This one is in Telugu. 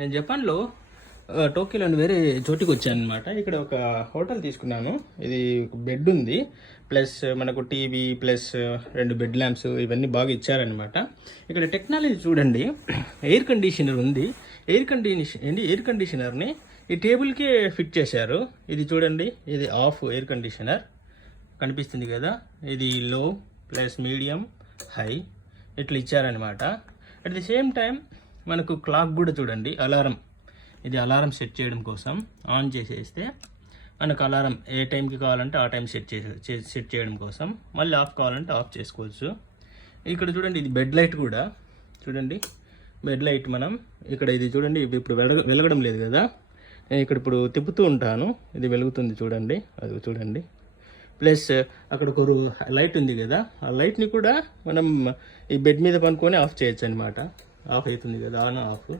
నేను జపాన్లో టోక్యోలోని వేరే చోటికి వచ్చాను అనమాట. ఇక్కడ ఒక హోటల్ తీసుకున్నాను. ఇది బెడ్ ఉంది, ప్లస్ మనకు టీవీ, ప్లస్ 2 బెడ్ ల్యాంప్స్, ఇవన్నీ బాగా ఇచ్చారనమాట. ఇక్కడ టెక్నాలజీ చూడండి, ఎయిర్ కండిషనర్ ఉంది. ఎయిర్ కండిషనర్ని ఈ టేబుల్కే ఫిట్ చేశారు. ఇది చూడండి, ఇది ఆఫ్ ఎయిర్ కండిషనర్ కనిపిస్తుంది కదా, ఇది లో, ప్లస్ మీడియం, హై ఇట్లా ఇచ్చారనమాట. అట్ ది సేమ్ టైం మనకు క్లాక్ కూడా చూడండి, అలారం. ఇది అలారం సెట్ చేయడం కోసం ఆన్ చేసేస్తే మనకు అలారం ఏ టైంకి కావాలంటే ఆ టైం సెట్ చేయడం కోసం, మళ్ళీ ఆఫ్ కావాలంటే ఆఫ్ చేసుకోవచ్చు. ఇక్కడ చూడండి, ఇది బెడ్ లైట్ కూడా చూడండి. బెడ్ లైట్ మనం ఇక్కడ ఇది చూడండి, ఇప్పుడు వెలగడం లేదు కదా, నేను ఇక్కడ ఇప్పుడు తిప్పుతూ ఉంటాను, ఇది వెలుగుతుంది చూడండి, అది చూడండి. ప్లస్ అక్కడ ఒక లైట్ ఉంది కదా, ఆ లైట్ని కూడా మనం ఈ బెడ్ మీద పనుకొని ఆఫ్ చేయొచ్చు అనమాట. ఆఫ్ అవుతుంది కదా, ఆన్ ఆఫ్.